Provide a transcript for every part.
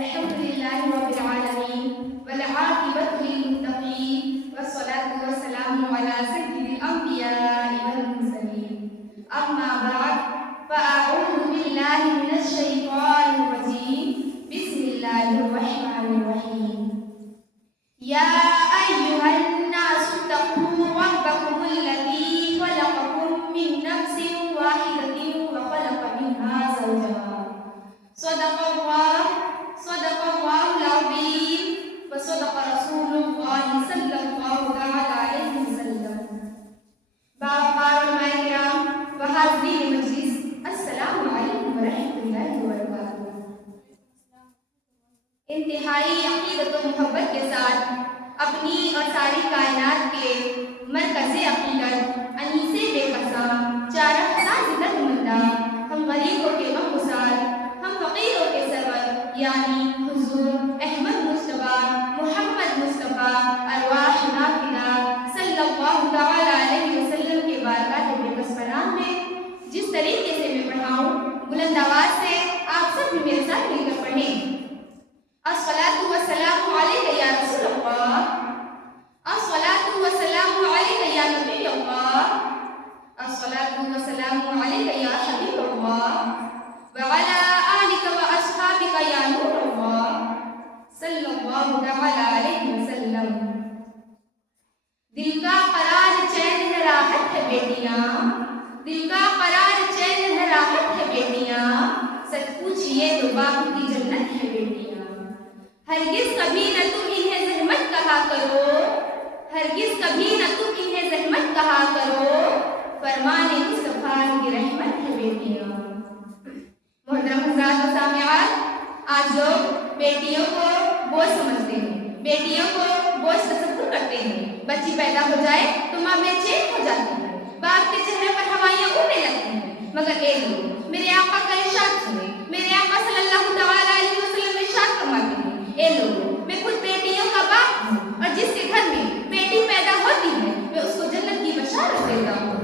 الحمد لله رب العالمين والعاقبة للمتقين والصلاة والسلام على سيد الأنبياء والمرسلين أما بعد فأعوذ بالله من الشيطان الرجيم بسم الله الرحمن الرحيم يا أيها الناس اتقوا ربكم الذي خلقكم من نفس واحدة وخلق منها زوجها صدق الله العظيم وصدق رسول الله صلى الله تعالى عليه وسلم علماء کرام و حاضرین مجلس السلام علیکم ورحمۃ اللہ وبرکاتہ۔ انتہائی عقیدت و محبت کے ساتھ اپنی اور ساری کائنات کے مرکز عقیدت انیس بے قسم چارہ عزت مندہ ہم غریبوں کے غمگسار ہم فقیروں کے سرور یعنی حضور احمد مصطفیٰ محمد مصطفیٰ ارواح نافذہ صلی اللہ تعالی علیہ وسلم کے بارگاہ بے پناہ میں جس طریقے سے میں پڑھاؤں بلند آواز سے آپ سب بھی میرے ساتھ مل کر پڑھیں۔ الصلاۃ والسلام علیک یا رسول اللہ، الصلاۃ والسلام علیک یا نبی اللہ، الصلاۃ والسلام علیک یا حبیب اللہ وعلی آلک واصحابک یا نور اللہ صلی اللہ تعالی علیہ وسلم۔ دل کا قرار چین ہے راحت ہے بیٹیاں، دل کا قرار چین ہے راحت ہے بیٹیاں، سچ پوچھئے تو باپ کی جنت ہے بیٹیاں۔ ہرگز کبھی نہ تم انہیں زحمت کہا کرو، ہرگز کبھی نہ تم انہیں زحمت کہا کرو، فرمان مصطفیٰ کی رحمت ہے بیٹیاں۔ محترم حضرات و سامعات، آج لوگ بیٹیوں کو بوجھ سمجھتے ہیں، بیٹیوں کو بوجھ تصور کرتے ہیں۔ بچی پیدا ہو جائے تو ماں بے چین ہو جاتی ہے، باپ کے چہرے پر ہوائیاں اڑنے لگتی ہیں، مگر اے لوگ میرے آقا کا ارشاد سنیں، میرے آقا صلی اللہ تعالی علیہ وسلم ارشاد فرماتے ہیں، اے لوگوں میں خود بیٹیوں کا باپ ہوں اور جس کے گھر میں بیٹی پیدا ہوتی ہے میں اس کو جنت کی بشارت دیتا ہوں۔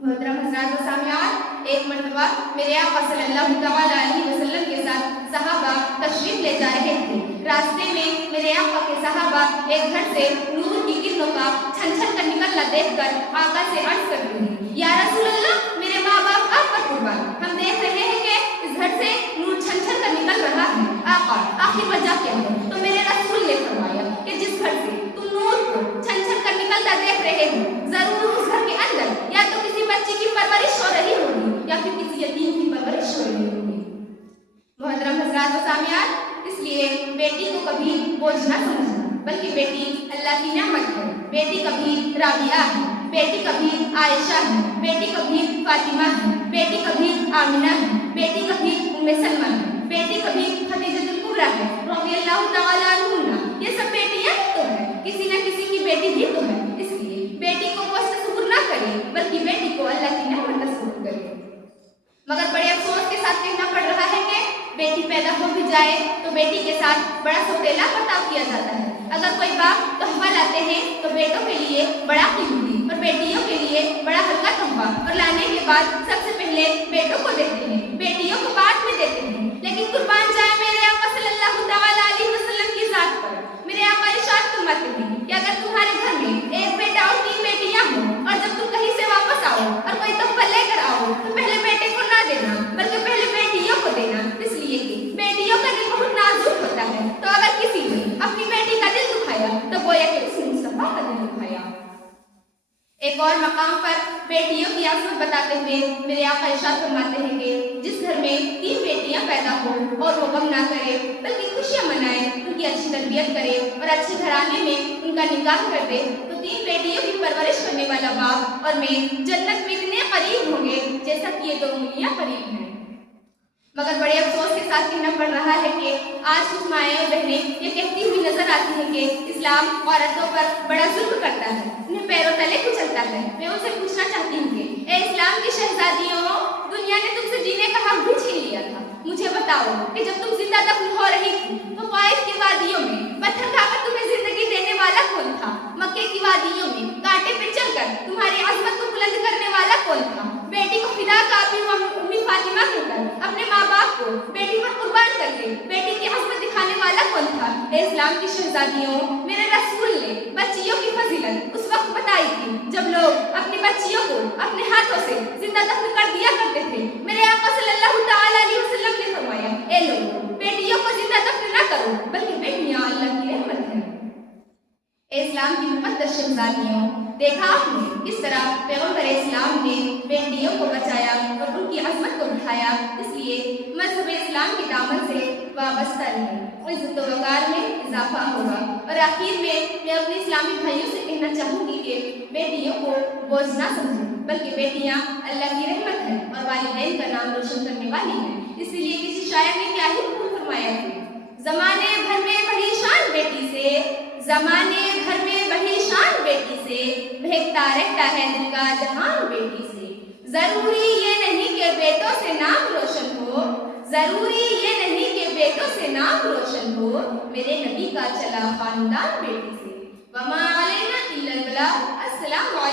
محترم حضرات و سامعات، ایک مرتبہ میرے آقا صلی اللہ تعالی علیہ وسلم کے ساتھ صحابہ تشریف لے جا رہے تھے۔ راستے میں میرے آقا کے صحابہ ایک گھر سے نور کی کرنوں کا چھن چھن کر نکلنا دیکھ کر آقا سے عرض کرتے ہیں، یا رسول اللہ میرے ماں باپ آپ پر قربان، ہم دیکھ رہے ہیں کہ اس گھر سے نور چھن چھن کر نکل رہا ہے، آقا آخر وجہ کیا ہے؟ تو میرے رسول نے فرمایا کہ جس گھر سے تم نور کو چھن چھن کر نکلتا دیکھ رہے ہو ضرور اس گھر کے اندر یا تو کسی بچی کی پرورش ہو رہی ہوگی یا پھر کسی یتیم کی پرورش ہو رہی ہوگی۔ محترم حضرات و سامعات، اس لیے بیٹی کو کبھی بوجھ نہ سمجھنا، بلکہ بیٹی اللہ کی نعمت ہے۔ بیٹی کبھی رابعہ ہے، بیٹی کبھی عائشہ ہے، بیٹی کبھی فاطمہ ہے، بیٹی کبھی آمنہ ہے، بیٹی کبھی ام سلمہ ہے، بیٹی کبھی خدیجہ الکبریٰ ہے رضی اللہ تعالی عنہا۔ یہ سب بیٹیاں ہی تو ہیں، کسی نہ کسی کی بیٹی بھی تو ہے۔ اس لیے بیٹی کو بوجھ تصور نہ کرے بلکہ بیٹی کو اللہ کی نعمت تصور کرے۔ مگر بڑے افسوس کے ساتھ کہنا پڑ رہا ہے کہ بیٹی پیدا ہو بھی جائے تو بیٹی کے ساتھ بڑا سوتیلا برتاؤ کیا جاتا ہے۔ اگر کوئی باپ تحفہ لاتے ہیں تو بیٹوں کے لیے بڑا قیمتی اور بیٹیوں کے لیے بڑا ہلکا تحفہ، اور لانے کے بعد سب سے پہلے بیٹوں کو دیتے ہیں، بیٹیوں کو بعد میں دیتے ہیں۔ لیکن قربان جائے میرے آقا صلی اللہ تعالی علیہ وسلم کی ذات پر، میرے آقا ارشاد فرماتے ہیں کہ اگر تمہارے گھر میں ایک بیٹا اور 3 بیٹیاں ہوں اور جب تم کہیں سے واپس آؤ اور کوئی تحفہ لے کر آؤ تو پہلے بیٹے کو نہ دینا بلکہ پہلے بیٹیوں کو دینا، اس لیے کہ بیٹیوں کا دل بہت نازک ہوتا ہے۔ تو اگر کسی نے اپنی بیٹی کا دل دکھایا تو گویا کہ اس نے مصطفیٰ کا دل دکھایا۔ ایک اور مقام پر بیٹیوں کی عظمت بتاتے ہوئے میرے آقا ارشاد فرماتے ہیں کہ جس گھر میں 3 بیٹیاں پیدا ہو اور وہ غم نہ کرے بلکہ خوشیاں منائے، ان کی اچھی تربیت کرے اور اچھے گھرانے میں ان کا نکاح کر دے تو 3 بیٹیوں کی پرورش کرنے والا باپ اور میں جنت میں اتنے قریب ہوں گے جیسا کہ یہ 2 انگلیاں قریب ہیں۔ مگر بڑے افسوس کے ساتھ کہنا پڑ رہا ہے کہ آج کچھ مائیں اور بہنیں یہ کہتی ہوئی نظر آتی ہیں کہ اسلام عورتوں پر بڑا ظلم کرتا ہے، انہیں پیروں تلے کچلتا ہے۔ میں ان سے پوچھنا چاہتی ہوں کہ اے اسلام کی شہزادیوں، دنیا نے تم سے جینے کا حق بھی چھین لیا تھا، مجھے بتاؤ کہ جب تم زندہ دفن ہو رہی تھی تو طائف کی وادیوں میں پتھر کھا کر تمہیں زندگی دینے والا کون تھا؟ مکے کی وادیوں میں کانٹے پہ چل کر تمہاری عظمت کو بلند کرنے والا کون تھا؟ بیٹی کو فدا کا اپنی امی فاطمہ کہہ کر اپنے ماں باپ کو بیٹی پر قربان کر کے بیٹی کی عظمت دکھانے اسلام کی شہزادیوں، میرے رسول نے بچیوں کی فضیلت اس وقت بتائی تھی جب لوگ اپنی بچیوں کو اپنے ہاتھوں سے زندہ دفن کر دیا کرتے تھے۔ میرے آقا صلی اللہ تعالی علیہ وسلم نے فرمایا، اے لوگوں، بیٹیوں کو زندہ دفن نہ کرو، بلکہ بیٹیاں اللہ کی رحمت ہیں۔ اسلام کی مقدس شہزادیوں، دیکھا آپ نے کس طرح پیغمبر اسلام نے بیٹیوں کو بچایا اور ان کی عظمت کو دکھایا۔ اس لیے مذہب اسلام کے دامن سے وابستہ رہیں، عزت و وقار میں اضافہ ہوگا۔ اور آخر میں اپنے اسلامی بھائیوں سے کہنا چاہوں گی کہ بیٹیوں کو بوجھ نہ سمجھیں، بلکہ بیٹیاں اللہ کی رحمت ہیں اور والدین کا نام روشن کرنے والی ہیں۔ اس لیے کسی شاعر نے کیا ہی خوب فرمایا ہے، زمانے بھر میں بڑھی شان بیٹی سے، زمانے بھر میں بڑھی شان بیٹی سے، بہکتا رہتا ہے دل کا جہان بیٹی سے۔ ضروری یہ نہیں کہ بیٹوں سے نام روشن ہو، ضروری یہ نہیں کہ بیٹوں سے نام روشن ہو، میرے نبی کا چلا خاندان بیٹی سے۔ وما علینا الا البلاغ۔ السلام